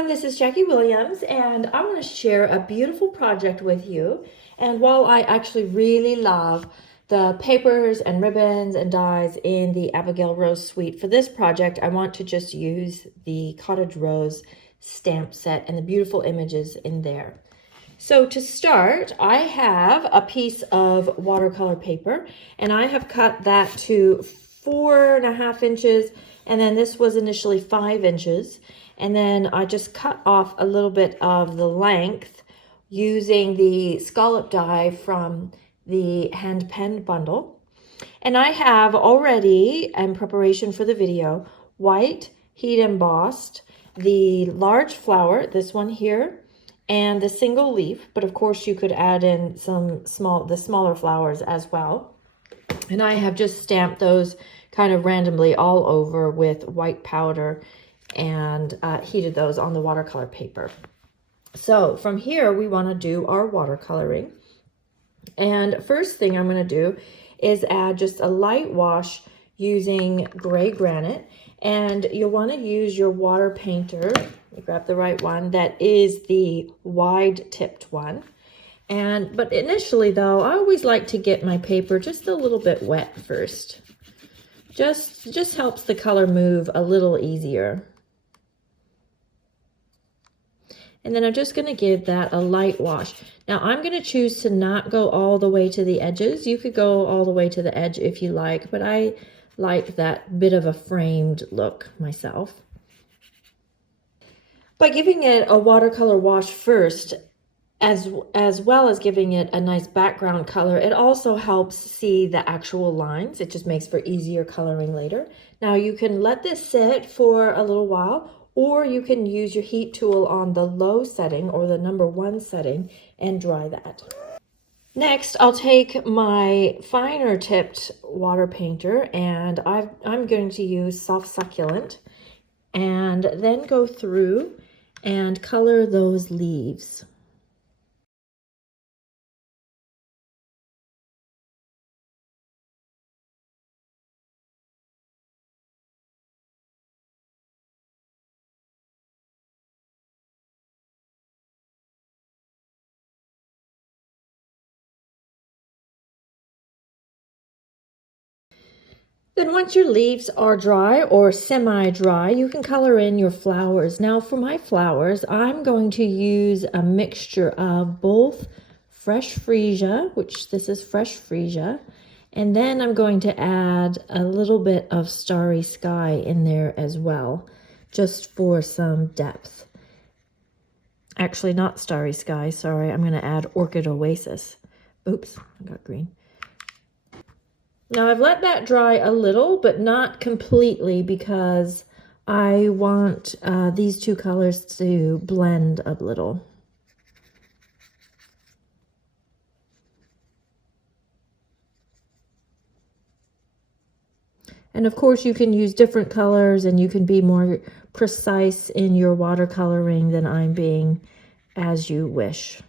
everyone, this is Jacque Williams, and I want to share a beautiful project with you. And while I actually really love the papers and ribbons and dies in the Abigail Rose Suite, for this project I want to just use the Cottage Rose stamp set and the beautiful images in there. So to start, I have a piece of watercolor paper, and I have cut that to 4.5 inches, and then this was initially 5 inches. And then I just cut off a little bit of the length using the scallop die from the hand pen bundle. And I have already, in preparation for the video, white heat embossed the large flower, this one here, and the single leaf. But of course you could add in the smaller flowers as well. And I have just stamped those kind of randomly all over with white powder and heated those on the watercolor paper. So from here we want to do our watercoloring, and first thing I'm going to do is add just a light wash using gray granite, and you'll want to use your water painter. Grab the right one, that is the wide tipped one. But initially though, I always like to get my paper just a little bit wet first. Just helps the color move a little easier. And then I'm just going to give that a light wash. Now I'm going to choose to not go all the way to the edges. You could go all the way to the edge if you like, but I like that bit of a framed look myself. By giving it a watercolor wash first, as well as giving it a nice background color, it also helps see the actual lines. It just makes for easier coloring later. Now you can let this sit for a little while, or you can use your heat tool on the low setting or the #1 setting and dry that. Next, I'll take my finer tipped water painter, and I'm going to use Soft Succulent, and then go through and color those leaves. Then once your leaves are dry or semi-dry, you can color in your flowers. Now for my flowers, I'm going to use a mixture of both fresh freesia, which this is fresh freesia, and then I'm going to add a little bit of starry sky in there as well, just for some depth. Actually, not starry sky, sorry, I'm going to add Orchid Oasis. Oops, I got green. Now I've let that dry a little, but not completely, because I want these two colors to blend a little. And of course you can use different colors, and you can be more precise in your watercoloring than I'm being, as you wish.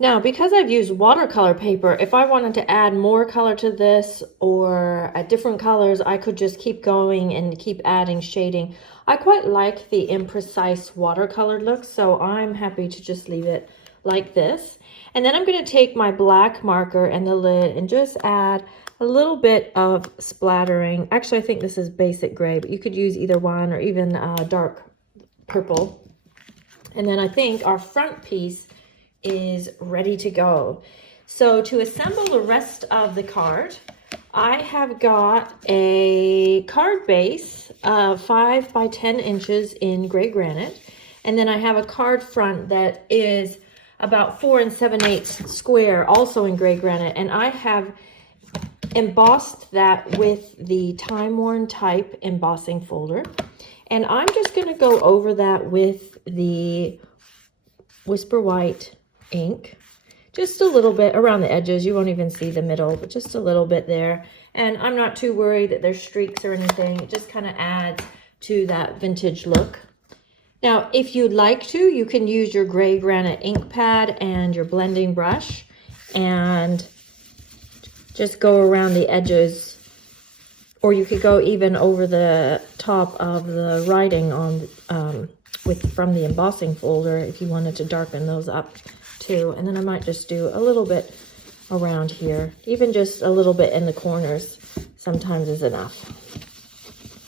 Now, because I've used watercolor paper, if I wanted to add more color to this or different colors, I could just keep going and keep adding shading. I quite like the imprecise watercolor look, so I'm happy to just leave it like this. And then I'm going to take my black marker and the lid and just add a little bit of splattering. Actually, I think this is basic gray, but you could use either one or even dark purple. And then I think our front piece is ready to go. So to assemble the rest of the card, I have got a card base of 5 by 10 inches in gray granite, and then I have a card front that is about 4 7/8 square, also in gray granite, and I have embossed that with the Time Worn Type embossing folder, and I'm just going to go over that with the Whisper White ink, just a little bit around the edges. You won't even see the middle, but just a little bit there. And I'm not too worried that there's streaks or anything. It just kind of adds to that vintage look. Now, if you'd like to, you can use your gray granite ink pad and your blending brush and just go around the edges, or you could go even over the top of the writing on from the embossing folder if you wanted to darken those up too. And then I might just do a little bit around here, even just a little bit in the corners sometimes is enough,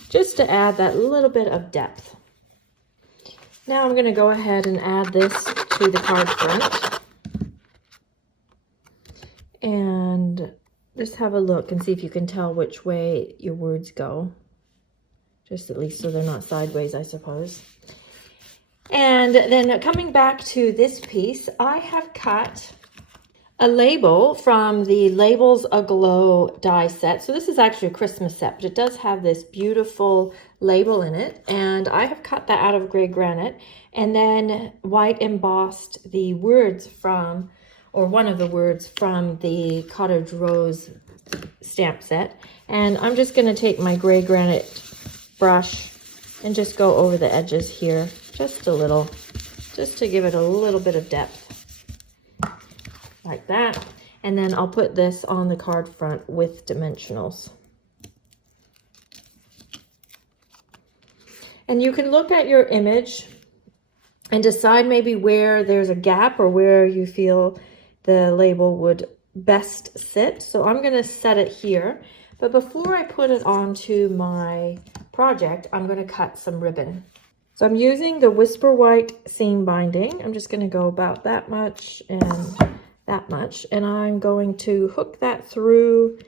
just to add that little bit of depth. Now I'm going to go ahead and add this to the card front and just have a look and see if you can tell which way your words go, just at least so they're not sideways, I suppose. And then coming back to this piece, I have cut a label from the Labels Aglow die set. So this is actually a Christmas set, but it does have this beautiful label in it. And I have cut that out of gray granite and then white embossed the words from, or one of the words from the Cottage Rose stamp set. And I'm just going to take my gray granite brush and just go over the edges here just a little, just to give it a little bit of depth, like that. And then I'll put this on the card front with dimensionals. And you can look at your image and decide maybe where there's a gap or where you feel the label would best sit. So I'm going to set it here. But before I put it onto my project, I'm going to cut some ribbon. So I'm using the Whisper White seam binding. I'm just going to go about that much and that much. And I'm going to hook that through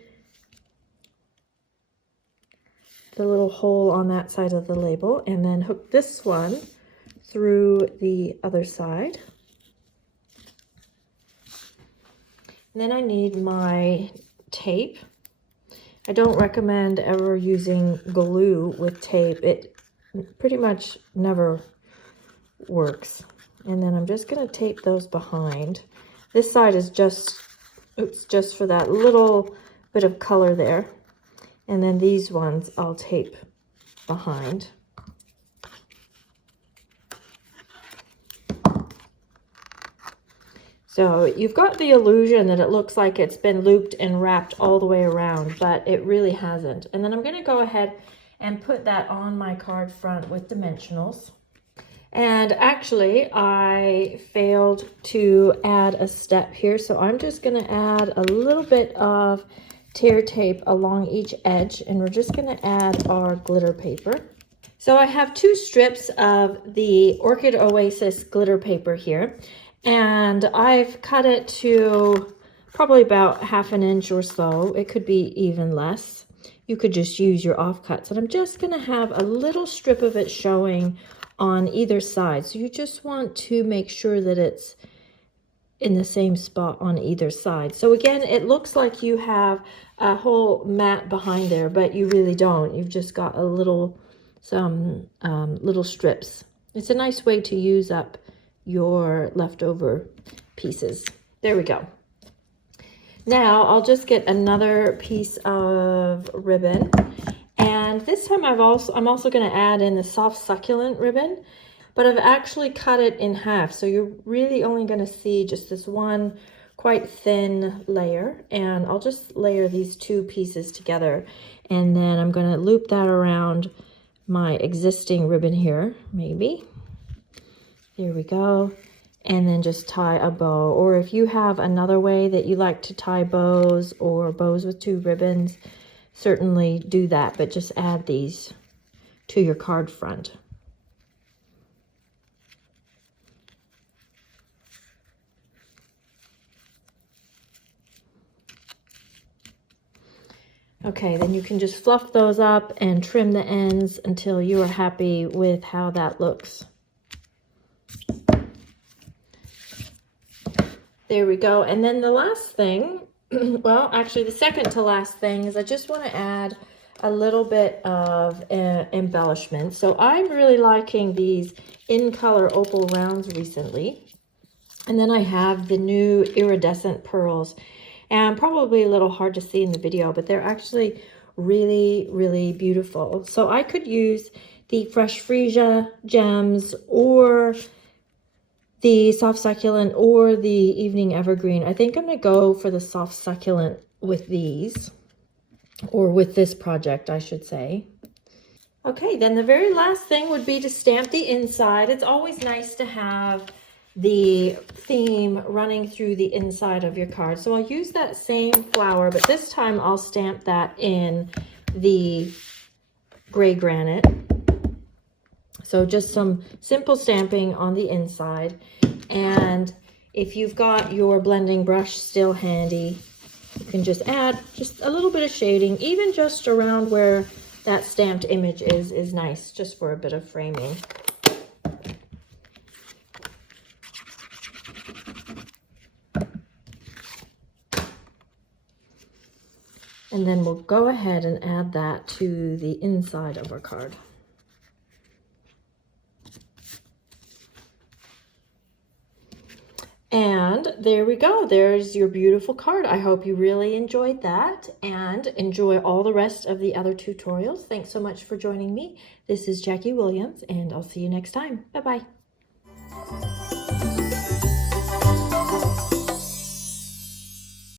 the little hole on that side of the label and then hook this one through the other side. And then I need my tape. I don't recommend ever using glue with tape. It pretty much never works. And then I'm just going to tape those behind. This side is just for that little bit of color there. And then these ones I'll tape behind. So you've got the illusion that it looks like it's been looped and wrapped all the way around, but it really hasn't. And then I'm going to go ahead and put that on my card front with dimensionals. And actually, I failed to add a step here, so I'm just going to add a little bit of tear tape along each edge, and we're just going to add our glitter paper. So I have 2 strips of the Orchid Oasis glitter paper here, and I've cut it to probably about 1/2 inch or so. It could be even less. You could just use your offcuts, and I'm just going to have a little strip of it showing on either side. So you just want to make sure that it's in the same spot on either side. So again, it looks like you have a whole mat behind there, but you really don't. You've just got a little, some little strips. It's a nice way to use up your leftover pieces. There we go. Now I'll just get another piece of ribbon, and this time I'm also going to add in the soft succulent ribbon, but I've actually cut it in half, so you're really only going to see just this one quite thin layer, and I'll just layer these 2 pieces together, and then I'm going to loop that around my existing ribbon here, maybe. There we go. And then just tie a bow, or if you have another way that you like to tie bows or bows with 2 ribbons, certainly do that, but just add these to your card front. Okay, then you can just fluff those up and trim the ends until you are happy with how that looks. There we go. And then the last thing, well, actually the second to last thing is I just want to add a little bit of embellishment. So I'm really liking these in color opal rounds recently. And then I have the new iridescent pearls, and probably a little hard to see in the video, but they're actually really, really beautiful. So I could use the Fresh Freesia gems or the soft succulent or the evening evergreen. I think I'm going to go for the soft succulent with these, or with this project, I should say. Okay, then the very last thing would be to stamp the inside. It's always nice to have the theme running through the inside of your card. So I'll use that same flower, but this time I'll stamp that in the gray granite. So just some simple stamping on the inside. And if you've got your blending brush still handy, you can just add just a little bit of shading, even just around where that stamped image is nice, just for a bit of framing. And then we'll go ahead and add that to the inside of our card. And there we go. There's your beautiful card. I hope you really enjoyed that and enjoy all the rest of the other tutorials. Thanks so much for joining me. This is Jacque Williams, and I'll see you next time. Bye-bye.